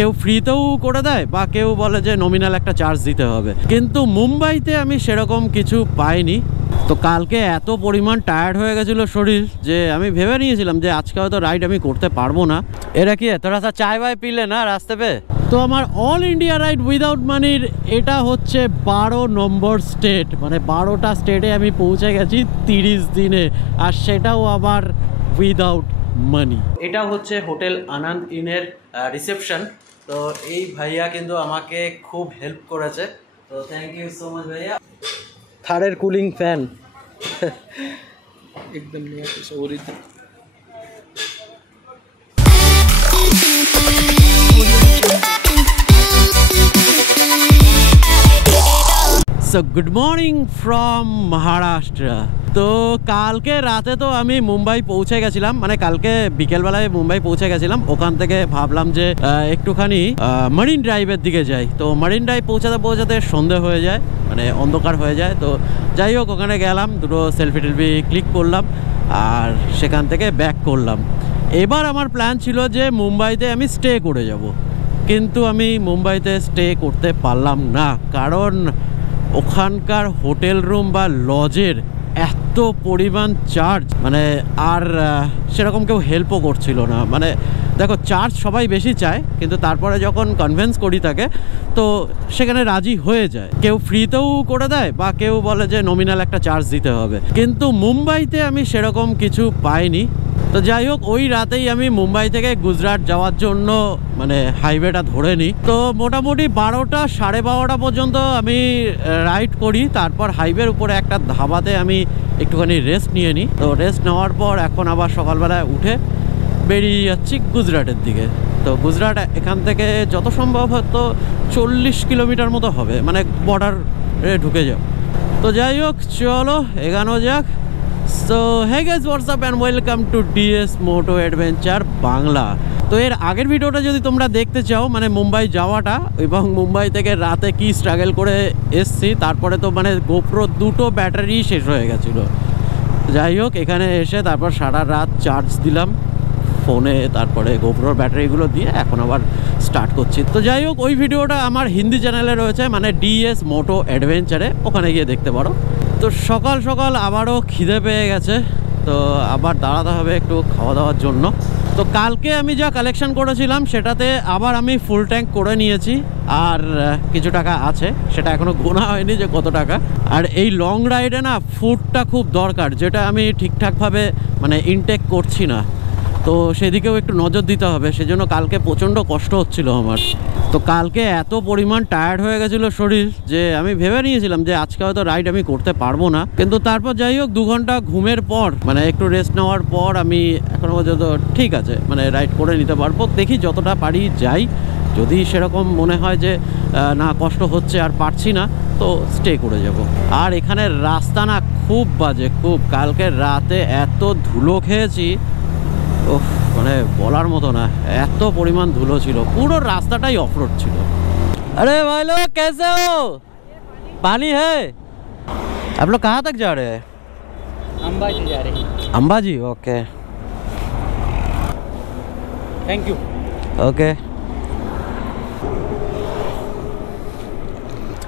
কেউ ফ্রিতেও করে দেয় বা কেউ বলে যে নমিনাল একটা চার্জ দিতে হবে, কিন্তু মুম্বাইতে আমি সেরকম কিছু পাইনি। তো কালকে এত পরিমাণ টায়ার্ড হয়ে গেছিলো শরীর যে আমি ভেবে নিয়েছিলাম যে আজকে হয়তো রাইড আমি করতে পারবো না। এরা কি তোরা চায় বাই পিলে না রাস্তে পে? তো আমার অল ইন্ডিয়া রাইড উইদাউট মানির এটা হচ্ছে 12 নম্বর স্টেট, মানে 12টা স্টেটে আমি পৌঁছে গেছি 30 দিনে, আর সেটাও আবার উইদাউট মানি। এটা হচ্ছে হোটেল আনন্দ ইনের রিসেপশন। তো এই ভাইয়া কিন্তু আমাকে খুব হেল্প করেছে, তো থ্যাংক ইউ সো মাচ ভাইয়া। থারের কুলিং ফ্যান एकदम original. So good morning from Maharashtra. তো কালকে রাতে তো আমি মুম্বাই পৌঁছে গেছিলাম, মানে কালকে বিকেলবেলায় মুম্বাই পৌঁছে গেছিলাম। ওখান থেকে ভাবলাম যে একটুখানি মারিন ড্রাইভের দিকে যাই। তো মারিন ড্রাইভ পৌঁছাতে পৌঁছাতে সন্ধে হয়ে যায়, মানে অন্ধকার হয়ে যায়। তো যাই হোক, ওখানে গেলাম, দুটো সেলফি টেলফি ক্লিক করলাম আর সেখান থেকে ব্যাক করলাম। এবার আমার প্ল্যান ছিল যে মুম্বাইতে আমি স্টে করে যাব, কিন্তু আমি মুম্বাইতে স্টে করতে পারলাম না, কারণ ওখানকার হোটেল রুম বা লজের এত পরিমাণ চার্জ, মানে আর সেরকম কেউ হেল্পও করছিল না। মানে দেখো, চার্জ সবাই বেশি চায়, কিন্তু তারপরে যখন কনভিন্স করি তাকে, তো সেখানে রাজি হয়ে যায়। কেউ ফ্রিতেও করে দেয় বা কেউ বলে যে নমিনাল একটা চার্জ দিতে হবে, কিন্তু মুম্বাইতে আমি সেরকম কিছু পাইনি। তো যাই হোক, ওই রাতেই আমি মুম্বাই থেকে গুজরাট যাওয়ার জন্য মানে হাইওয়েটা ধরে নিই। তো মোটামুটি 12টা সাড়ে 12টা পর্যন্ত আমি রাইড করি। তারপর হাইওয়ের উপরে একটা ধাবাতে আমি একটুখানি রেস্ট নিয়ে নিই। তো রেস্ট নেওয়ার পর এখন আবার সকালবেলায় উঠে বেরিয়ে যাচ্ছি গুজরাটের দিকে। তো গুজরাট এখান থেকে যত সম্ভব হয়তো 40 কিলোমিটার মতো হবে, মানে বর্ডারে ঢুকে যাও। তো যাই হোক, চলো এগানো যাক। So hey guys, what's up and welcome to DS moto adventure Bangla. তো এর আগের ভিডিওটা যদি তোমরা দেখতে চাও, মানে মুম্বাই যাওয়াটা এবং মুম্বাই থেকে রাতে কি স্ট্রাগল করে এসছি, তারপরে তো মানে গোপ্রো দুটো ব্যাটারি শেষ হয়ে গেছিলো। যাই হোক, এখানে এসে তারপর সারা রাত চার্জ দিলাম ফোনে, তারপরে গোপ্রোর ব্যাটারিগুলো দিয়ে এখন আবার স্টার্ট করছি। তো যাই হোক, ওই ভিডিওটা আমার হিন্দি চ্যানেলে রয়েছে, মানে ডিএস মোটো অ্যাডভেঞ্চারে, ওখানে গিয়ে দেখতে পারো। তো সকাল সকাল আবারও খিদে পেয়ে গেছে, তো আবার দাঁড়াতে হবে একটু খাওয়া দাওয়ার জন্য। তো কালকে আমি যা কালেকশন করেছিলাম সেটাতে আবার আমি ফুল ট্যাঙ্ক করে নিয়েছি, আর কিছু টাকা আছে, সেটা এখনও গোনা হয়নি যে কত টাকা। আর এই লং রাইডে না ফুডটা খুব দরকার, যেটা আমি ঠিকঠাকভাবে মানে ইনটেক করছি না, তো সেদিকেও একটু নজর দিতে হবে। সেজন্য কালকে প্রচণ্ড কষ্ট হচ্ছিল আমার। তো কালকে এত পরিমাণ টায়ার্ড হয়ে গেছিলো শরীর যে আমি ভেবে নিয়েছিলাম যে আজকে হয়তো রাইড আমি করতে পারবো না, কিন্তু তারপর যাই হোক 2 ঘন্টা ঘুমের পর, মানে একটু রেস্ট নেওয়ার পর আমি এখনো পর্যন্ত ঠিক আছে, মানে রাইড করে নিতে পারবো। দেখি যতটা পারি যাই, যদি সেরকম মনে হয় যে না কষ্ট হচ্ছে আর পারছি না, তো স্টে করে যাব। আর এখানে রাস্তা না খুব বাজে, খুব। কালকে রাতে এত ধুলো খেয়েছি, ও মানে বলার মতো না, এত পরিমাণ ধুলো ছিল, পুরো রাস্তাটাই অফরোড ছিল। আরে ভাই লোग कैसे हो? पानी है? आप लोग कहाँ तक जा रहे हैं? अंबाजी जा रहे हैं। Ambaji, okay thank you. Okay.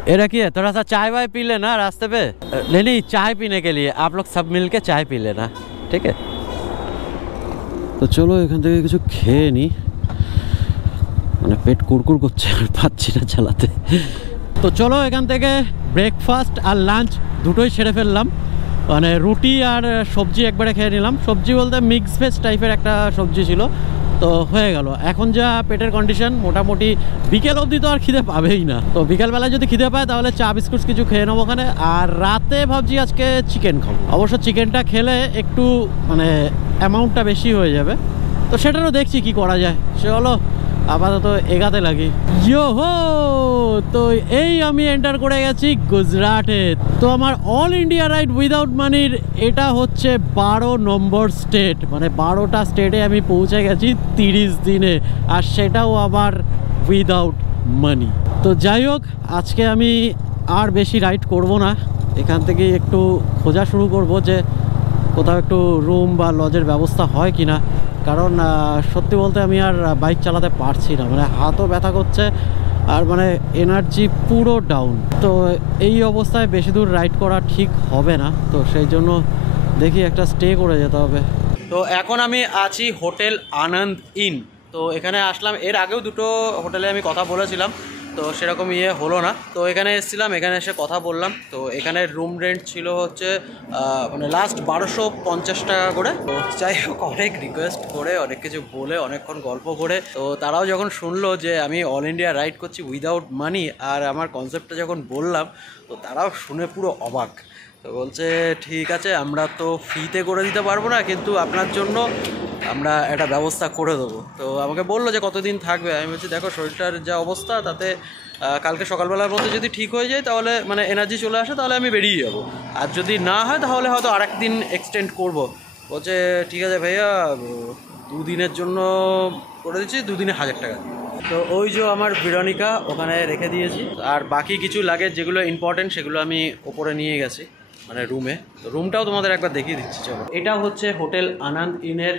ये रखिए, थोड़ा सा चाय वाय पी लेना रास्ते पे। नहीं, चाय पीने के लिए आप लोग सब मिल के चाय पी लेना, ठीक है? তো চলো এখান থেকে কিছু খেয়ে নিই, মানে পেট কুড়কুড় করছে আর পাচ্ছি না চালাতে। তো চলো এখান থেকে ব্রেকফাস্ট আর লাঞ্চ দুটোই সেরে ফেললাম, মানে রুটি আর সবজি একবারে খেয়ে নিলাম। সবজি বলতে মিক্স ভেজ টাইপের একটা সবজি ছিল, তো হয়ে গেল। এখন যা পেটের কন্ডিশন, মোটামুটি বিকেল অবধি তো আর খিদে পাবেই না। তো বিকালবেলায় যদি খিদে পায় তাহলে চা বিস্কুট কিছু খেয়ে নেবো ওখানে। আর রাতে ভাবছি আজকে চিকেন খাবো। অবশ্য চিকেনটা খেলে একটু মানে অ্যামাউন্টটা বেশি হয়ে যাবে, তো সেটারও দেখছি কি করা যায়। চলো আপাতত এগাতে লাগি। ইয়োহো, তো এই আমি এন্টার করে গেছি গুজরাটে। তো আমার অল ইন্ডিয়া রাইড উইদাউট মানির এটা হচ্ছে 12 নম্বর স্টেট, মানে 12টা স্টেটে আমি পৌঁছে গেছি 30 দিনে, আর সেটাও আবার উইদাউট মানি। তো যাই হোক, আজকে আমি আর বেশি রাইড করব না, এখান থেকে একটু খোঁজা শুরু করব যে কোথাও একটু রুম বা লজের ব্যবস্থা হয় কিনা। কারণ সত্যি বলতে আমি আর বাইক চালাতে পারছি না, মানে হাতও ব্যথা করছে আর মানে এনার্জি পুরো ডাউন। তো এই অবস্থায় বেশি দূর রাইড করা ঠিক হবে না, তো সেই জন্য দেখি একটা স্টে করে যেতে হবে। তো এখন আমি আছি হোটেল আনন্দ ইন। তো এখানে আসলাম, এর আগেও দুটো হোটেলে আমি কথা বলেছিলাম, তো সেরকম হলো না। তো এখানে এসেছিলাম, এখানে এসে কথা বললাম। তো এখানে রুম রেন্ট ছিল হচ্ছে মানে লাস্ট 1250 টাকা করে। তো যাই হোক, অনেক রিকোয়েস্ট করে, অনেক কিছু বলে, অনেকক্ষণ গল্প করে, তো তারাও যখন শুনলো যে আমি অল ইন্ডিয়া রাইড করছি উইদাউট মানি আর আমার কনসেপ্টটা যখন বললাম, তো তারাও শুনে পুরো অবাক। তো বলছে ঠিক আছে, আমরা তো ফ্রিতে করে দিতে পারবো না, কিন্তু আপনার জন্য আমরা একটা ব্যবস্থা করে দেবো। তো আমাকে বললো যে কতদিন থাকবে। আমি বলছি দেখো, শরীরটার যা অবস্থা তাতে কালকে সকালবেলার মধ্যে যদি ঠিক হয়ে যায়, তাহলে মানে এনার্জি চলে আসে, তাহলে আমি বেরিয়ে যাবো। আর যদি না হয় তাহলে হয়তো আরেক দিন এক্সটেন্ড করবো। বলছে ঠিক আছে ভাইয়া, 2 দিনের জন্য করে দিচ্ছি, 2 দিনে 1000 টাকা। তো ওই যে আমার বিরনিকা ওখানে রেখে দিয়েছি, আর বাকি কিছু লাগেজ যেগুলো ইম্পর্টেন্ট সেগুলো আমি ওপরে নিয়ে গেছি, মানে রুমে। তো রুমটাও তোমাদের একবার দেখিয়ে দিচ্ছি, চলো। এটা হচ্ছে হোটেল আনন্দ ইনের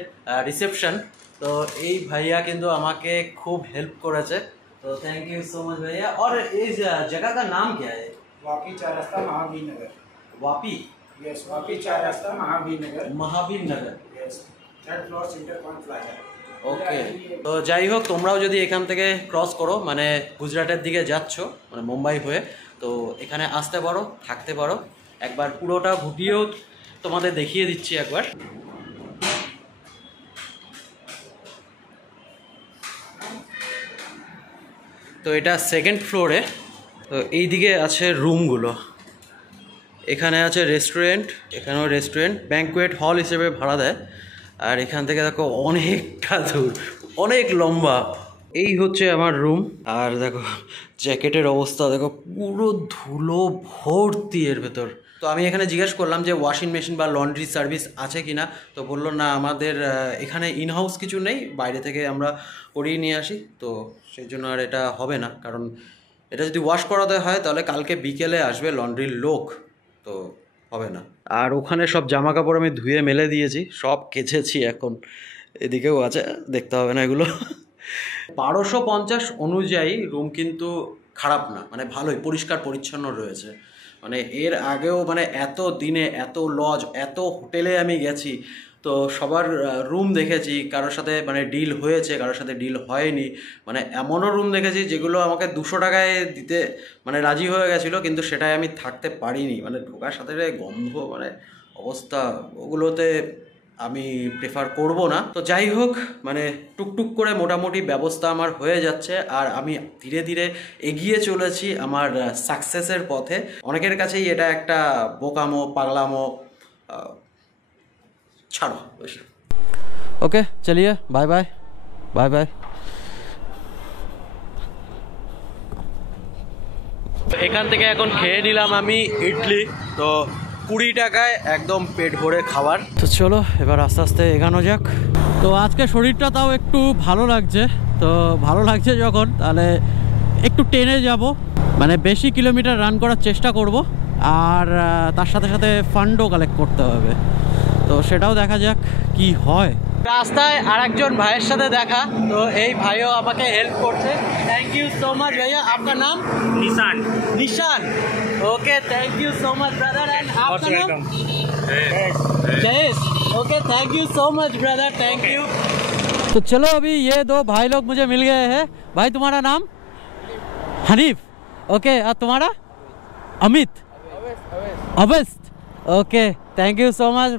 রিসেপশন। তো এই ভাইয়া কিন্তু আমাকে খুব হেল্প করেছে, तो थैंक यू सो मच भैया। और इस जगह का नाम क्या है? वापी 4 रास्ता महावीर नगर। वापी? यस, वापी 4 रास्ता Mahavir Nagar. Mahavir Nagar, yes, 3rd floor centre point plaza. Okay. তো যাই হোক, তোমরাও যদি এখান থেকে ক্রস করো, মানে গুজরাটের দিকে যাচ্ছ, মানে মুম্বাই হয়ে, তো এখানে আসতে পারো, থাকতে পারো। একবার পুরোটা ঘুরিয়েও তোমাদের দেখিয়ে দিচ্ছি একবার। তো এটা 2nd ফ্লোরে। তো এই দিকে আছে রুমগুলো, এখানে আছে রেস্টুরেন্ট, এখানেও রেস্টুরেন্ট, ব্যাঙ্কুয়েট হল হিসেবে ভাড়া দেয়। আর এখান থেকে দেখো অনেকটা দূর, অনেক লম্বা। এই হচ্ছে আমার রুম। আর দেখো জ্যাকেটের অবস্থা দেখো, পুরো ধুলো ভর্তি এর ভেতর। তো আমি এখানে জিজ্ঞেস করলাম যে ওয়াশিং মেশিন বা লন্ড্রি সার্ভিস আছে কি না। তো বললো না, আমাদের এখানে ইনহাউস কিছু নেই, বাইরে থেকে আমরা করিয়ে নিয়ে আসি। তো সেই জন্য আর এটা হবে না, কারণ এটা যদি ওয়াশ করাতে হয় তাহলে কালকে বিকেলে আসবে লন্ড্রির লোক, তো হবে না। আর ওখানে সব জামা কাপড় আমি ধুয়ে মেলে দিয়েছি, সব কেচেছি, এখন এদিকেও আছে, দেখতে হবে না এগুলো। 1250 অনুযায়ী রুম কিন্তু খারাপ না, মানে ভালোই পরিষ্কার পরিচ্ছন্ন রয়েছে। মানে এর আগেও মানে এত দিনে এত লজ, এত হোটেলে আমি গেছি, তো সবার রুম দেখেছি, কারোর সাথে মানে ডিল হয়েছে, কারোর সাথে ডিল হয়নি। মানে এমনও রুম দেখেছি যেগুলো আমাকে 200 টাকায় দিতে মানে রাজি হয়ে গেছিলো, কিন্তু সেটাই আমি থাকতে পারিনি। মানে ঢোকার সাথে গন্ধ, মানে অবস্থা, ওগুলোতে আমি প্রেফার করব না। তো যাই হোক, মানে টুকটুক করে মোটামুটি ব্যবস্থা আমার হয়ে যাচ্ছে, আর আমি ধীরে ধীরে এগিয়ে চলেছি আমার সাকসেসের পথে। অনেকের কাছেই এটা একটা বোকামো, পাগলামো, ছাড়ো। ওকে, চলিয়ে বাই বাই, বাই বাই। এখান থেকে এখন খেয়ে নিলাম আমি ইডলি, তো 20 টাকায় একদম পেট ভরে খাবার। তো চলো এবার আস্তে আস্তে এগানো যাক। তো আজকে শরীরটা তাও একটু ভালো লাগছে। তো ভালো লাগছে যখন, তাহলে একটু টেনে যাব, মানে বেশি কিলোমিটার রান করার চেষ্টা করব, আর তার সাথে সাথে ফান্ডও কালেক্ট করতে হবে। তো সেটাও দেখা যাক কি হয়। রাস্তায় আরেকজন ভাইয়ের সাথে দেখা, তো এই ভাইও আমাকে হেল্প করছে। থ্যাংক ইউ সো মাচ ভাইয়া। আপনার নাম? निशान। निशान। Okay, thank you so much brother. And आपका नाम? Jayesh. Okay, thank you so much brother, thank you. तो चलो, अभी ये 2 भाई लोग मुझे मिल गए हैं। भाई तुम्हारा नाम? हनीफ। ओके, और तुम्हारा? अमित। अवेस्ट। Okay, thank you so much.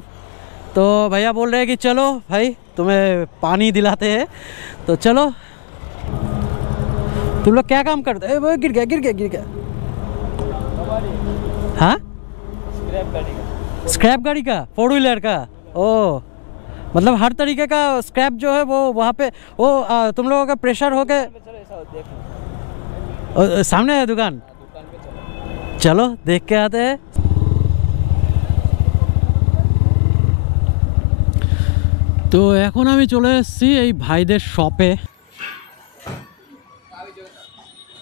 तो भैया बोल रहे हैं कि चलो भाई, तुम्हें पानी दिलाते हैं, तो चलो। तुम लोग क्या काम करते हैं? वो गिर गया, गिर गया, गिर गया। हाँ, स्क्रैप गाड़ी का, 4 व्हीलर का। ओ, मतलब हर तरीके का स्क्रैप जो है वो वहाँ पे, वो तुम लोगों का प्रेशर हो के सामने है दुकान। चलो देख के आते हैं। তো এখন আমি চলে এসেছি এই ভাইদের শপে।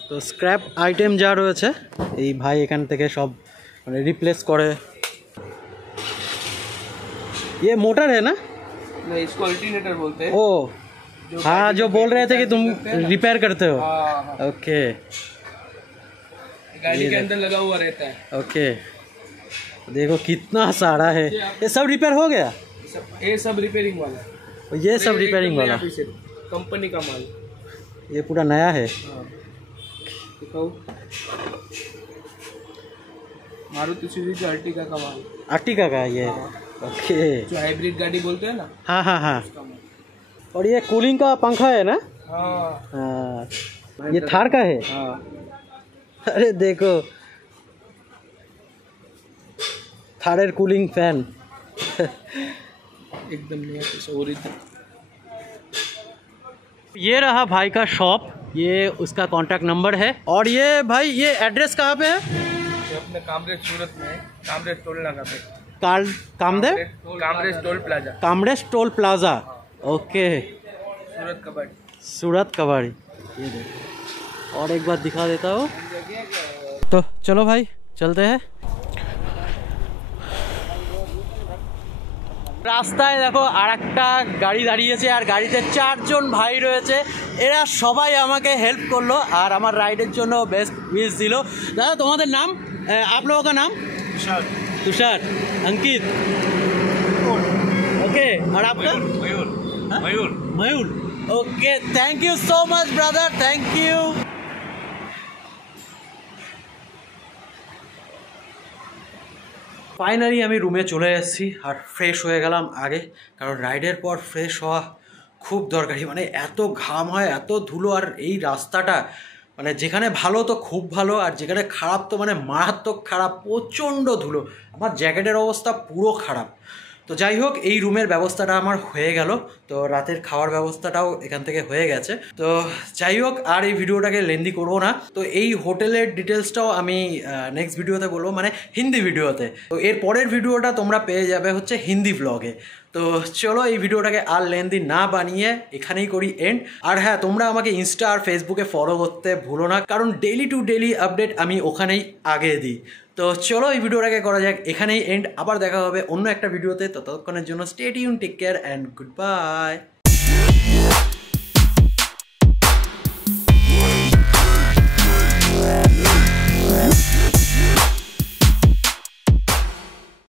তো স্ক্র্যাপ আইটেম যা রয়েছে এই ভাই এখান থেকে সব মানে রিপ্লেস করে। ये मोटर है ना? नहीं, इसको अल्टरनेटर बोलते हैं। ओ हाँ, जो बोल रहे थे कि तुम रिपेयर करते हो। हाँ, ओके गाड़ी के अंदर लगा हुआ रहता है। ओके, देखो कितना सारा है। ये सब रिपेयर हो गया? ये सब रिपेयरिंग वाला है। और ये सब रिपेयरिंग वाला? कंपनी का माल। ये पूरा नया है? हाँ, दिखाओ। मारुति सुजुकी अर्टिगा का माल। अर्टिगा का ये? ओके, जो हाइब्रिड गाड़ी बोलते हैं ना। हाँ हाँ हाँ। और ये कूलिंग का पंखा है ना? हाँ हाँ, ये थार का है? हाँ। अरे देखो, थारेर कूलिंग फैन। एकदम नया पीस ओरिजिनल। ये रहा भाई का शॉप, ये उसका कांटेक्ट नंबर है। और ये भाई, ये एड्रेस कहाँ पे है? ये अपने कामरेज सूरत में है, कामरेज टोल नाका पे। Kamdev? Kamrej toll plaza. Kamrej toll plaza. Okay, Surat कबाड़ी। सूरत कबाड़ी। ये देखो, और एक बार दिखा देता हूँ। तो चलो भाई चलते हैं। রাস্তায় দেখো আরেকটা গাড়ি দাঁড়িয়েছে, আর গাড়িতে 4 জন ভাই রয়েছে। এরা সবাই আমাকে হেল্প করলো আর আমার রাইডের জন্য বেস্ট উইশ দিল। দাদা তোমাদের নাম? आप लोगों का नाम? तुषार, अंकित, ओके। और आपका? Mayur. Mayur Mayur okay, thank you so much brother, thank you. Finally আমি রুমে চলে এসেছি আর ফ্রেশ হয়ে গেলাম আগে, কারণ রাইডের পর ফ্রেশ হওয়া খুব দরকারি। মানে এত ঘাম হয়, এত ধুলো, আর এই রাস্তাটা মানে যেখানে ভালো তো খুব ভালো, আর যেখানে খারাপ তো মানে মারাত্মক খারাপ, প্রচণ্ড ধুলো। আমার জ্যাকেটের অবস্থা পুরো খারাপ। তো যাই হোক, এই রুমের ব্যবস্থাটা আমার হয়ে গেল, তো রাতের খাওয়ার ব্যবস্থাটাও এখান থেকে হয়ে গেছে। তো যাই হোক, আর এই ভিডিওটাকে লেন্দি করবো না। তো এই হোটেলের ডিটেলসটাও আমি নেক্সট ভিডিওতে বলবো, মানে হিন্দি ভিডিওতে। তো এর পরের ভিডিওটা তোমরা পেয়ে যাবে হচ্ছে হিন্দি ব্লগে। তো চলো, এই ভিডিওটাকে আর লেন্দি না বানিয়ে এখানেই করি এন্ড। আর হ্যাঁ, তোমরা আমাকে ইনস্টা আর ফেসবুকে ফলো করতে ভুলো না, কারণ ডেইলি টু ডেইলি আপডেট আমি ওখানেই আগে দিই। তো চলো, এই ভিডিওটাকে করা যাক এখানেই এন্ড। আবার দেখা হবে অন্য একটা ভিডিওতে, ততক্ষণের জন্য stay tuned, take care and good by.